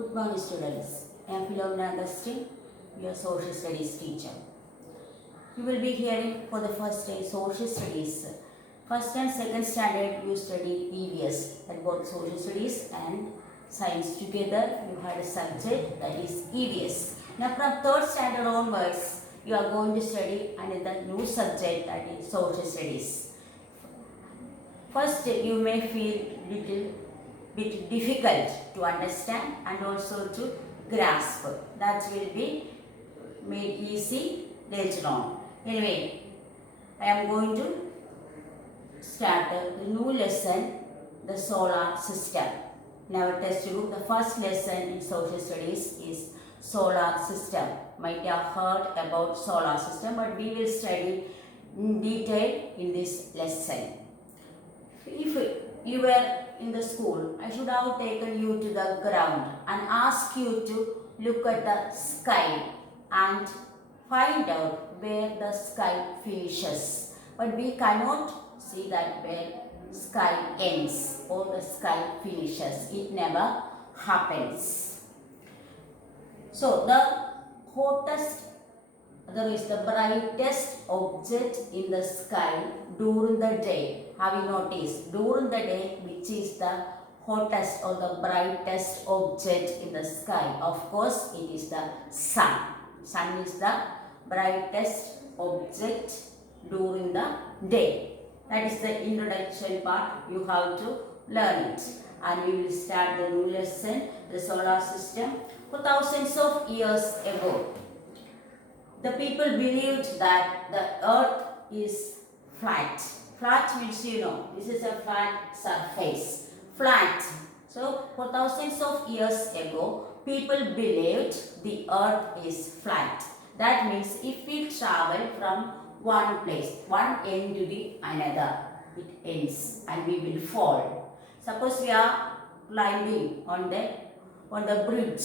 Good morning, students. I am Philomena Agustin, your social studies teacher. You will be hearing for the first day social studies. First and second standard you study EVS, that both social studies and science together. You had a subject that is EVS. Now from third standard onwards, you are going to study another new subject that is social studies. First, you may feel little bit difficult to understand and also to grasp. That will be made easy later on. Anyway, I am going to start the new lesson, the solar system. In our textbook, the first lesson in social studies is solar system. Might have heard about solar system, but we will study in detail in this lesson. If you were in the school, I should have taken you to the ground and asked you to look at the sky and find out where the sky finishes. But we cannot see that where sky ends or the sky finishes. It never happens. So the hottest, there is the brightest object in the sky during the day. Have you noticed? During the day, which is the hottest or the brightest object in the sky? Of course, it is the sun. Sun is the brightest object during the day. That is the introduction part. You have to learn it. And we will start the new lesson, the solar system. For thousands of years ago, the people believed that the earth is flat. Flat means, this is a flat surface. Flat. So, for thousands of years ago, people believed the earth is flat. That means if we travel from one place, one end to the another, it ends and we will fall. Suppose we are climbing on the bridge.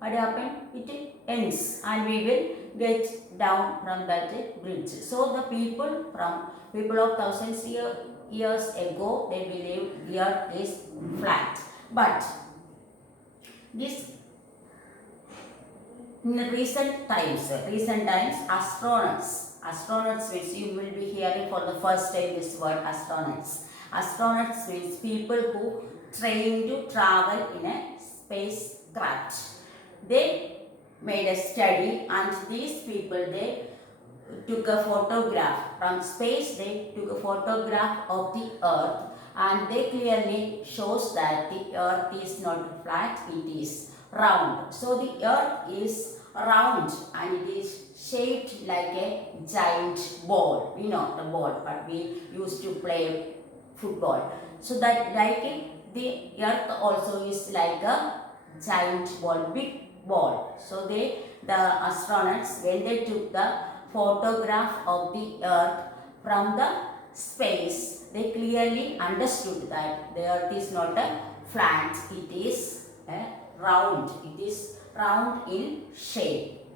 What happened? It ends and we will get down from that bridge. So the people of thousands years ago, they believed the earth is flat. But this in recent times, astronauts means you will be hearing for the first time this word astronauts. Astronauts means people who train to travel in a spacecraft. They made a study and these people, they took a photograph from space. They took a photograph of the earth and they clearly shows that the earth is not flat, it is round. So the earth is round and it is shaped like a giant ball. We know the ball, but we used to play football. So that like the earth also is like a giant ball, big ball. So the astronauts, when they took the photograph of the earth from the space, they clearly understood that the earth is not a flat, it is a round. It is round in shape.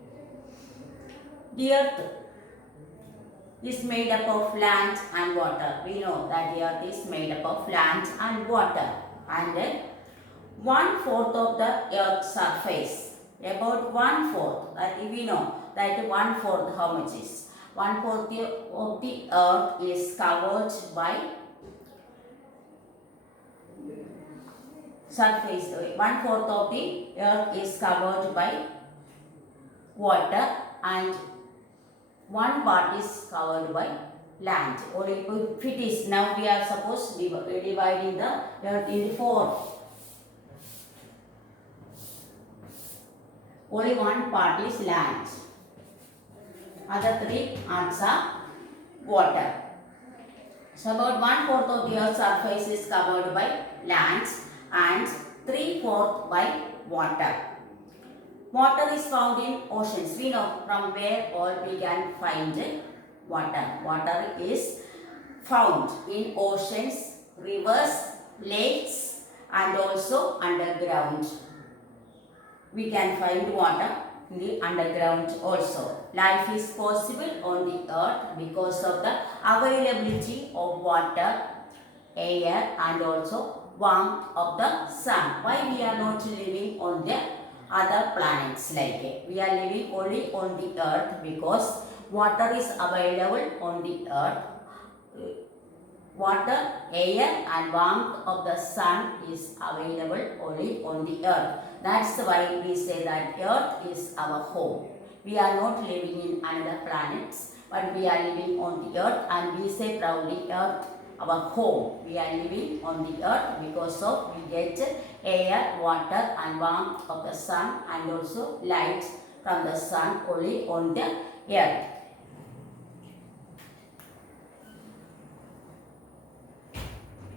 The earth is made up of land and water. We know that the earth is made up of land and water. And 1/4 of the earth's surface, about 1/4, that we know that 1/4 how much is? 1/4 of the earth is covered by surface. 1/4 of the earth is covered by water and 1 part is covered by land. Or if it is, now we are supposed to be dividing the earth into 4. Only 1 part is land. Other 3 parts are water. So about 1/4 of the earth's surface is covered by land and 3/4 by water. Water is found in oceans. We know from where all we can find water. Water is found in oceans, rivers, lakes and also underground. We can find water in the underground also. Life is possible on the earth because of the availability of water, air and also warmth of the sun. Why we are not living on the other planets. Like we are living only on the earth because water is available on the earth. Water, air and warmth of the sun is available only on the earth. That's why we say that earth is our home. We are not living in another planets, but we are living on the earth, and we say proudly earth our home. We are living on the earth because of we get air, water and warmth of the sun, and also light from the sun only on the earth.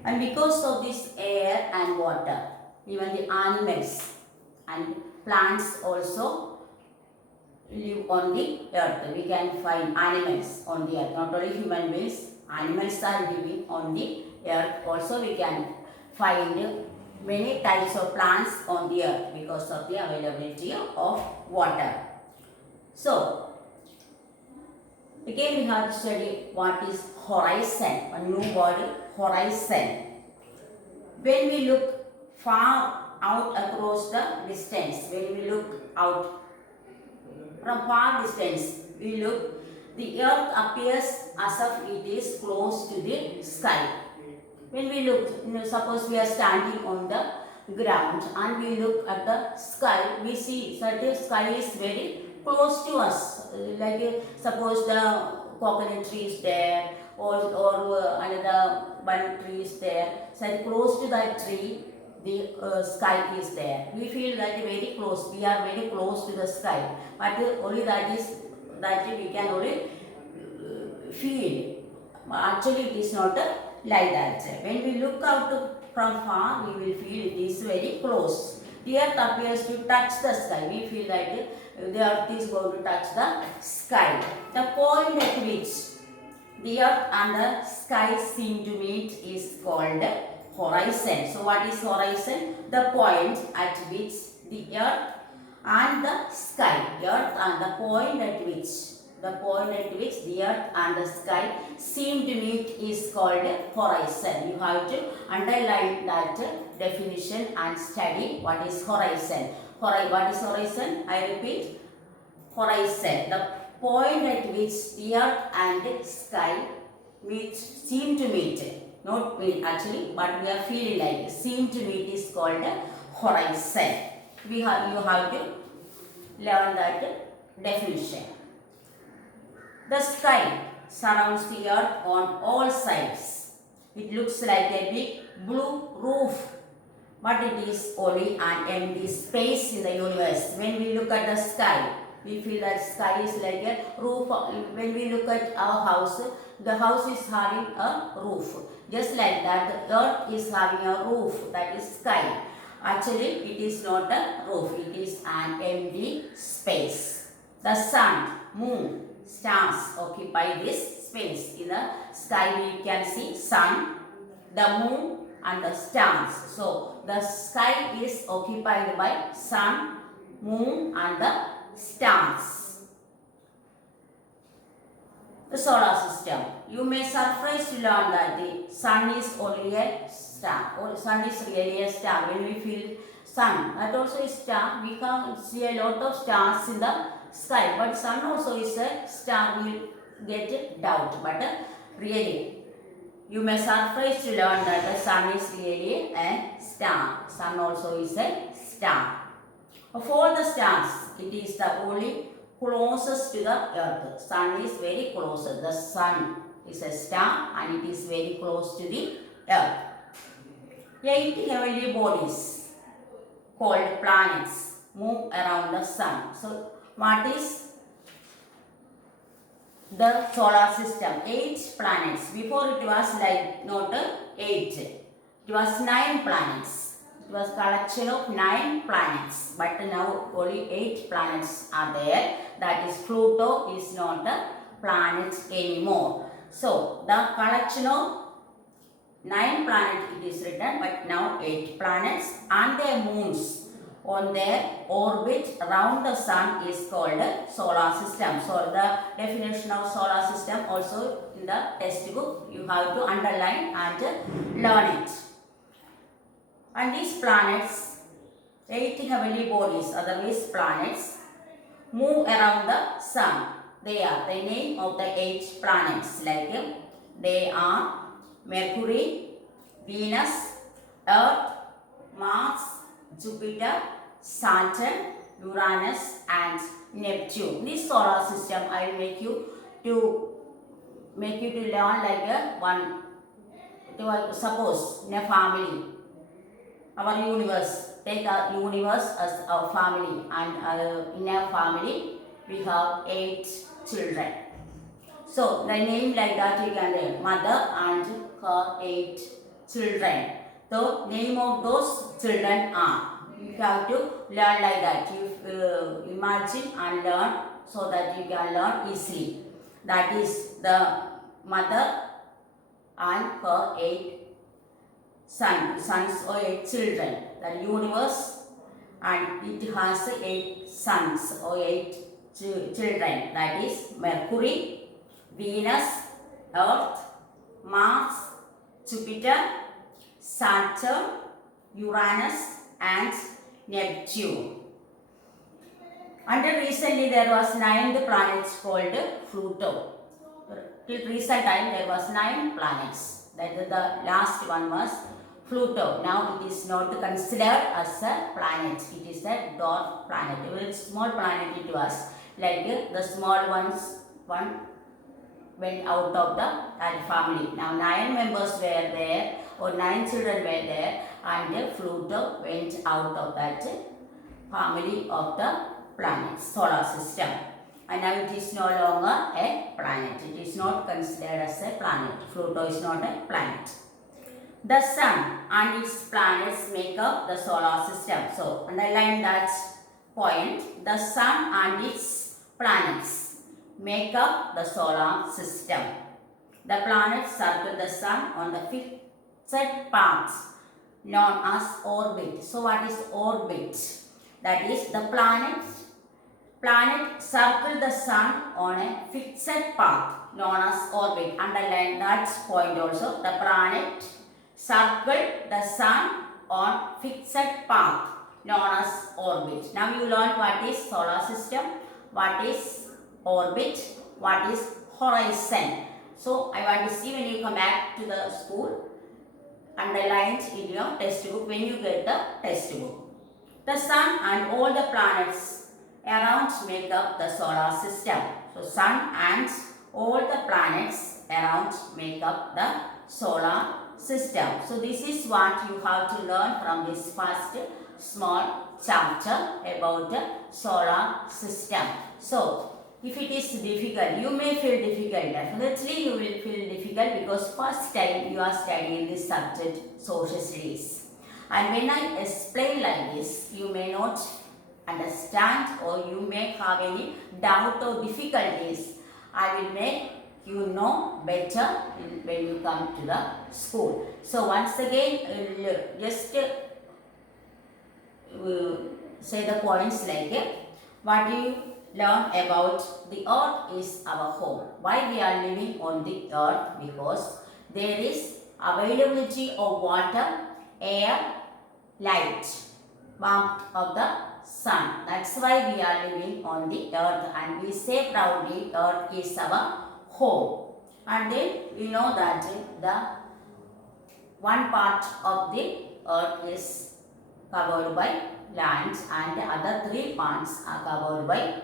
And because of this air and water, even the animals and plants also live on the earth. We can find animals on the earth, not only human beings. Animals are living on the earth. Also we can find many types of plants on the earth because of the availability of water. So, again we have to study what is horizon, a new word, horizon. When we look far out across the distance, when we look out from far distance, we look, the earth appears as if it is close to the sky. When we look, suppose we are standing on the ground and we look at the sky, we see that the sky is very close to us. Like suppose the coconut tree is there, or another one tree is there. So close to that tree, the sky is there. We feel that very close. We are very close to the sky. But only that we can only feel. Actually, it is not like that. When we look out from far, we will feel it is very close. The earth appears to touch the sky. We feel that the earth is going to touch the sky. The point at which the earth and the sky seem to meet is called horizon. So what is horizon? The point at which the earth and the sky, earth and the point at which the earth and the sky seem to meet is called horizon. You have to underline that definition and study what is horizon. What is horizon? I repeat, horizon, the point at which the earth and sky seem to meet. Not meet actually, but we are feeling like seem to meet is called horizon. You have to learn that definition. The sky surrounds the earth on all sides. It looks like a big blue roof, but it is only an empty space in the universe. When we look at the sky, we feel that sky is like a roof. When we look at our house, the house is having a roof. Just like that, the earth is having a roof, that is sky. Actually, it is not a roof, it is an empty space. The sun, moon, stars occupy this space. In the sky, we can see sun, the moon and the stars. So, the sky is occupied by sun, moon and the stars. The solar system. You may surprise to learn that the sun is only a star, or sun is really a star. When we feel sun, that also is star. We can see a lot of stars in the sky, but sun also is a star. We get doubt, but really, you may surprise to learn that the sun is really a star. Sun also is a star. Of all the stars, it is the only closest to the earth. Sun is very close. The sun is a star and it is very close to the earth. 8 heavenly bodies called planets move around the sun. So, what is the solar system? 8 planets. Before it was like not 8. It was 9 planets. It was collection of 9 planets, but now only 8 planets are there. That is, Pluto is not a planet anymore. So the collection of 9 planets it is written, but now 8 planets and their moons on their orbit around the sun is called solar system. So the definition of solar system also in the textbook you have to underline and learn it. And these planets 8 heavenly bodies, otherwise planets, move around the sun. They are the name of the 8 planets. Like they are Mercury, Venus, Earth, Mars, Jupiter, Saturn, Uranus and Neptune. This solar system I will make you to learn like a one. Suppose in a family, our universe. Take our universe as our family, and in our family we have 8 children. So the name like that you can learn. Mother and her 8 children. The name of those children are. You have to learn like that. You imagine and learn so that you can learn easily. That is the mother and her 8 sons or 8 children. The universe, and it has 8 sons or 8 children. That is Mercury, Venus, Earth, Mars, Jupiter, Saturn, Uranus and Neptune. Until recently there was 9th planet called Pluto. Till recent time there was 9 planets. That is the last one was Pluto. Now it is not considered as a planet. It is a dwarf planet. A very small planet it was. Like the small one went out of that family. Now 9 members were there, or 9 children were there, and Pluto went out of that family of the planets, solar system. And now it is no longer a planet. It is not considered as a planet. Pluto is not a planet. The sun and its planets make up the solar system. So underline that point. The sun and its planets make up the solar system. The planets circle the sun on the fixed path known as orbit. So what is orbit? That is the planet circle the sun on a fixed path known as orbit. Underline that point also. The planet circle the sun on fixed path known as orbit. Now you learn what is solar system, what is orbit, what is horizon. So I want to see when you come back to the school, underlined in your textbook when you get the textbook. The sun and all the planets around make up the solar system. So sun and all the planets around make up the solar system. So this is what you have to learn from this first small chapter about the solar system. So if it is difficult, you may feel difficult. Definitely you will feel difficult because first time you are studying this subject, social studies. And when I explain like this, you may not understand or you may have any doubt or difficulties. I will make you know better when you come to the school. So once again, just say the points like what do you learn about the earth is our home. Why we are living on the earth? Because there is availability of water, air, light, warmth of the sun. That's why we are living on the earth, and we say proudly earth is our home. And then we know that the one part of the earth is covered by land and the other 3 parts are covered by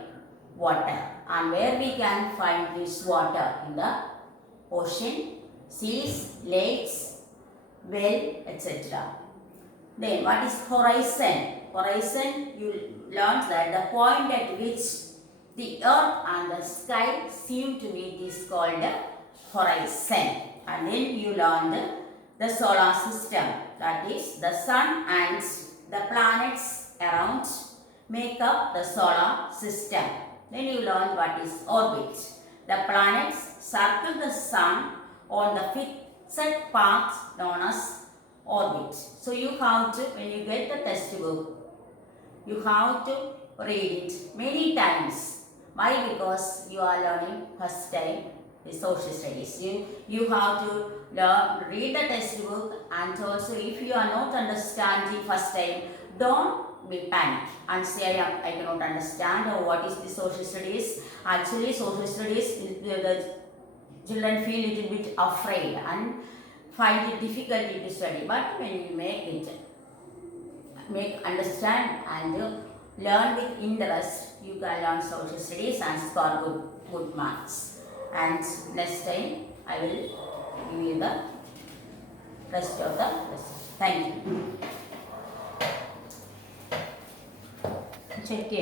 water. And where we can find this water? In the ocean, seas, lakes, well, etc. Then what is horizon? Horizon, you learned that the point at which the earth and the sky seem to meet is called horizon. And then you learned the solar system, that is the sun and the planets around make up the solar system. Then you learn what is orbit. The planets circle the sun on the fixed path known as orbit. So you have to, when you get the textbook, you have to read it many times. Why? Because you are learning first time the social studies. You have to read the textbook, and also if you are not understanding first time, don't be panic and say I cannot understand or what is the social studies. Actually, social studies, the children feel little bit afraid and find it difficult to study. But when you make understand and learn with interest, you can learn social studies and score good marks. And next time I will give you the rest of the lesson. Thank you. Check it.